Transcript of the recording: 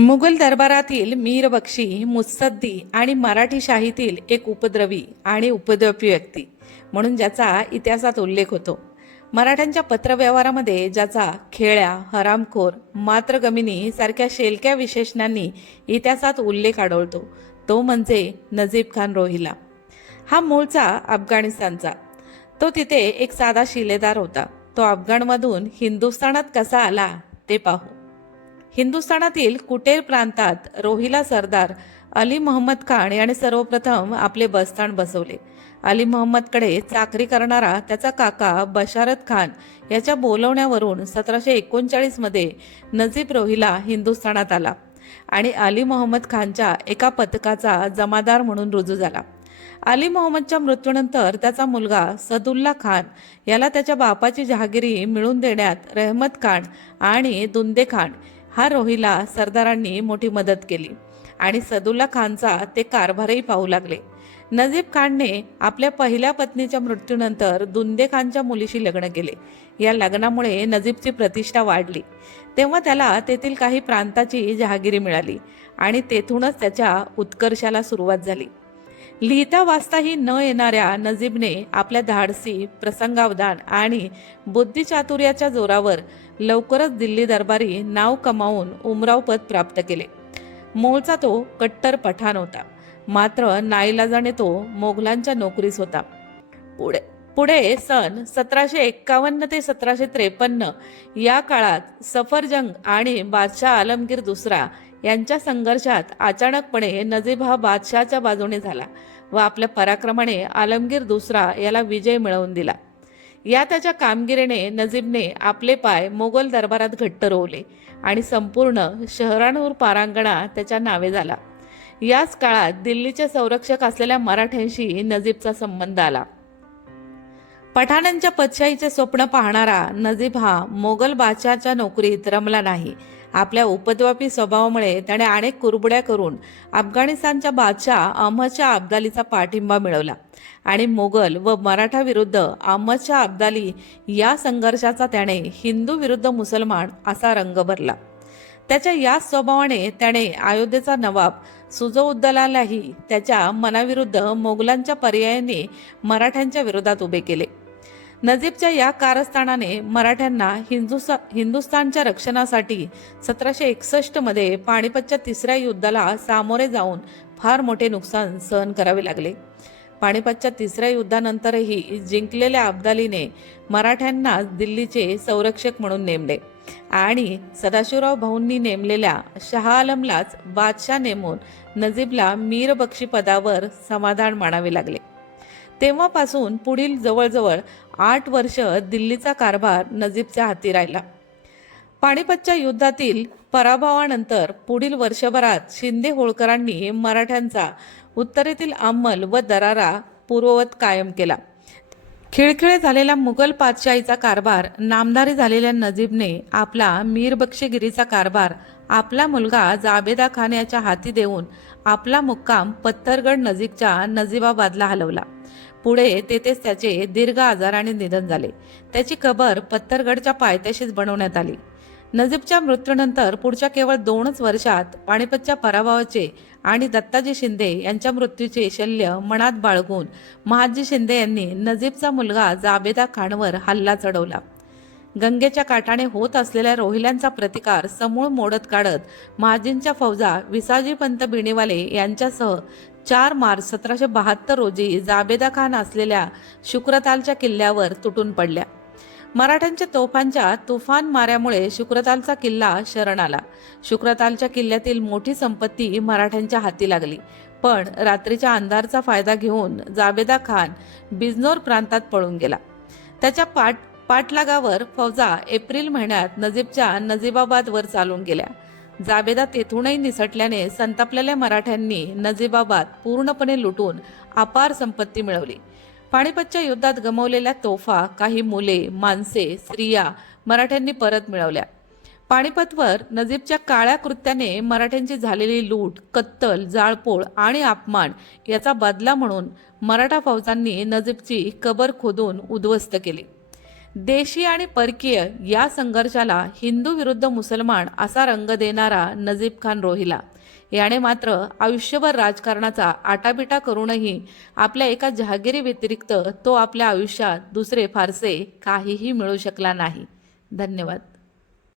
मुघल दरबारातील मीर बक्षी मुत्सद्दी आणि मराठी शाहीतील एक उपद्रवी आणि उपद्रवी व्यक्ती म्हणून ज्याचा इतिहासात उल्लेख होतो. मराठ्यांच्या पत्रव्यवहारामध्ये ज्याचा खेळ्या हरामखोर मात्रगमिनी सारख्या शेलक्या विशेषणांनी इतिहासात उल्लेख आढळतो. तो म्हणजे नजीब खान रोहिला हा मूळचा अफगाणिस्तानचा. तो तिथे एक साधा शिलेदार होता. तो अफगाणमधून हिंदुस्थानात कसा आला ते पाहू. हिंदुस्थानातील कुटेर प्रांतात रोहिला सरदार अली मोहम्मद खान याने सर्वप्रथम आपले बसस्थान बसवले. अली मोहम्मदकडे चाकरी करणारा त्याचा काका बशारत खान याच्या बोलवण्यावरून सतराशे एकोणचाळीसमध्ये नजीब रोहिला हिंदुस्थानात आला आणि अली मोहम्मद खानच्या एका पथकाचा जमादार म्हणून रुजू झाला. अली मोहम्मदच्या मृत्यूनंतर त्याचा मुलगा सदुल्ला खान याला त्याच्या बापाची जहागिरी मिळवून देण्यात रहमत खान आणि दुंदे खान हा रोहिला सरदारांनी मोठी मदत केली आणि सदुल्ला खानचा ते कारभारही पाहू लागले. नजीब खानने आपल्या पहिल्या पत्नीच्या मृत्यूनंतर दुंदे खानच्या मुलीशी लग्न केले. या लग्नामुळे नजीबची प्रतिष्ठा वाढली. तेव्हा त्याला तेथील काही प्रांताची जहागिरी मिळाली आणि तेथूनच त्याच्या उत्कर्षाला सुरुवात झाली. लिहिता वाचताही न येणाऱ्या नजीबने आपल्या धाडसी प्रसंगावधान आणि बुद्धिचातुर्याच्या जोरावर लवकरच दिल्ली दरबारी नाव कमावून उमराव पद प्राप्त केले. मूळचा तो कट्टर पठाण होता. मात्र नाईलाजाने तो मोगलांच्या नोकरीस होता. पुढे पुढे सन सतराशे एक्कावन्न ते सतराशे त्रेपन्न या काळात सफरजंग आणि बादशाह आलमगीर दुसरा यांच्या संघर्षात अचानकपणे नजीब हा बादशाहच्या बाजूने झाला व आपल्या पराक्रमाने आलमगीर दुसरा याला विजय मिळवून दिला. या त्याच्या कामगिरीने नजीबने आपले पाय मोगल दरबारात घट्ट रोवले आणि संपूर्ण शहरांवर पारांगणा त्याच्या नावे झाला. याच काळात दिल्लीचे संरक्षक असलेल्या मराठ्यांशी नजीबचा संबंध आला. पठाणांच्या पदशाहीचे स्वप्न पाहणारा नजीब हा मोगल बादशाच्या नोकरीत रमला नाही. आपल्या उपद्व्यापी स्वभावामुळे त्याने अनेक कुरबुड्या करून अफगाणिस्तानच्या बादशाह अहमदशाह अब्दालीचा पाठिंबा मिळवला. आणि मोगल व मराठा विरुद्ध अहमदशाह अब्दाली या संघर्षाचा त्याने हिंदू विरुद्ध मुसलमान असा रंग भरला. त्याच्या या स्वभावाने त्याने अयोध्येचा नवाब सुजउद्दलालाही त्याच्या मनाविरुद्ध मोगलांच्या पर्यायाने मराठ्यांच्या विरोधात उभे केले. नजीबच्या या कारस्थानाने मराठ्यांना हिंदुस्ता हिंदुस्थानच्या रक्षणासाठी सतराशे एकसष्टमध्ये पाणीपतच्या तिसऱ्या युद्धाला सामोरे जाऊन फार मोठे नुकसान सहन करावे लागले. पाणीपतच्या तिसऱ्या युद्धानंतरही जिंकलेल्या अब्दालीने मराठ्यांना दिल्लीचे संरक्षक म्हणून नेमले आणि सदाशिवराव भाऊंनी नेमलेल्या शहा आलमलाच बादशाह नेमून नजीबला मीर बक्षी पदावर समाधान मानावे लागले. तेव्हापासून पुढील जवळजवळ आठ वर्ष दिल्लीचा कारभार नजीबच्या हाती राहिला. पाणीपतच्या युद्धातील पराभवानंतर पुढील वर्षभरात शिंदे होळकरांनी मराठ्यांचा उत्तरेतील अंमल व दरारा पूर्ववत कायम केला. खिळखिळे झालेला मुघल पातशाहीचा कारभार नामदारी झालेल्या नजीबने आपला मीरबक्षगिरीचा कारभार आपला मुलगा जाबेदा खान याच्या हाती देऊन आपला मुक्काम पत्थरगड नजीकच्या नजीबाबादला हलवला. पुढे तेथेच त्याचे दीर्घ आजाराने निधन झाले. त्याची कबर पत्थरगडच्या पायथ्याशीच बनवण्यात आली. नजीबच्या मृत्यूनंतर पुढच्या केवळ दोनच वर्षात पानिपतच्या पराभवाचे आणि दत्ताजी शिंदे यांच्या मृत्यूचे शल्य मनात बाळगून महाजी शिंदे यांनी नजीबचा मुलगा जाबेदा खानवर हल्ला चढवला. गंगेच्या काठाने होत असलेल्या रोहिल्यांचा प्रतिकार समूळ मोडत काढत महाजींच्या फौजा विसाजीपंत बिणीवाले यांच्यासह चार मार्च सतराशे बहात्तर रोजी जाबेदा खान असलेल्या शुक्रतालच्या किल्ल्यावर तुटून पडल्या. मराठ्यांच्या तोफांच्या तुफान माऱ्यामुळे शुक्रतालचा किल्ला शरण आला. शुक्रतालच्या किल्ल्यातील मोठी संपत्ती मराठ्यांच्या हाती लागली. पण रात्रीच्या अंधारचा फायदा घेऊन जाबेदा खान बिजनोर प्रांतात पळून गेला. त्याच्या पाठ पाठलागावर फौजा एप्रिल महिन्यात नजीबच्या नजीबाबादवर चालून गेल्या. जाबेदा तेथूनही निसटल्याने संतापलेल्या मराठ्यांनी नजीबाबाद पूर्णपणे लुटून अपार संपत्ती मिळवली. पाणीपतच्या युद्धात गमावलेल्या तोफा काही मुले माणसे स्त्रिया मराठ्यांनी परत मिळवल्या. पाणीपतवर नजीबच्या काळ्या कृत्याने मराठ्यांची झालेली लूट कत्तल जाळपोळ आणि अपमान याचा बदला म्हणून मराठा फौजांनी नजीबची कबर खोदून उद्ध्वस्त केली. देशी आणि परकीय या संघर्षाला हिंदू विरुद्ध मुसलमान असा रंग देणारा नजीब खान रोहिला. याने मात्र आयुष्यभर राजकारणाचा आटापिटा करूनही आपल्या एका जहागिरी व्यतिरिक्त तो आपल्या आयुष्यात दुसरे फारसे काहीही मिळू शकला नाही. धन्यवाद.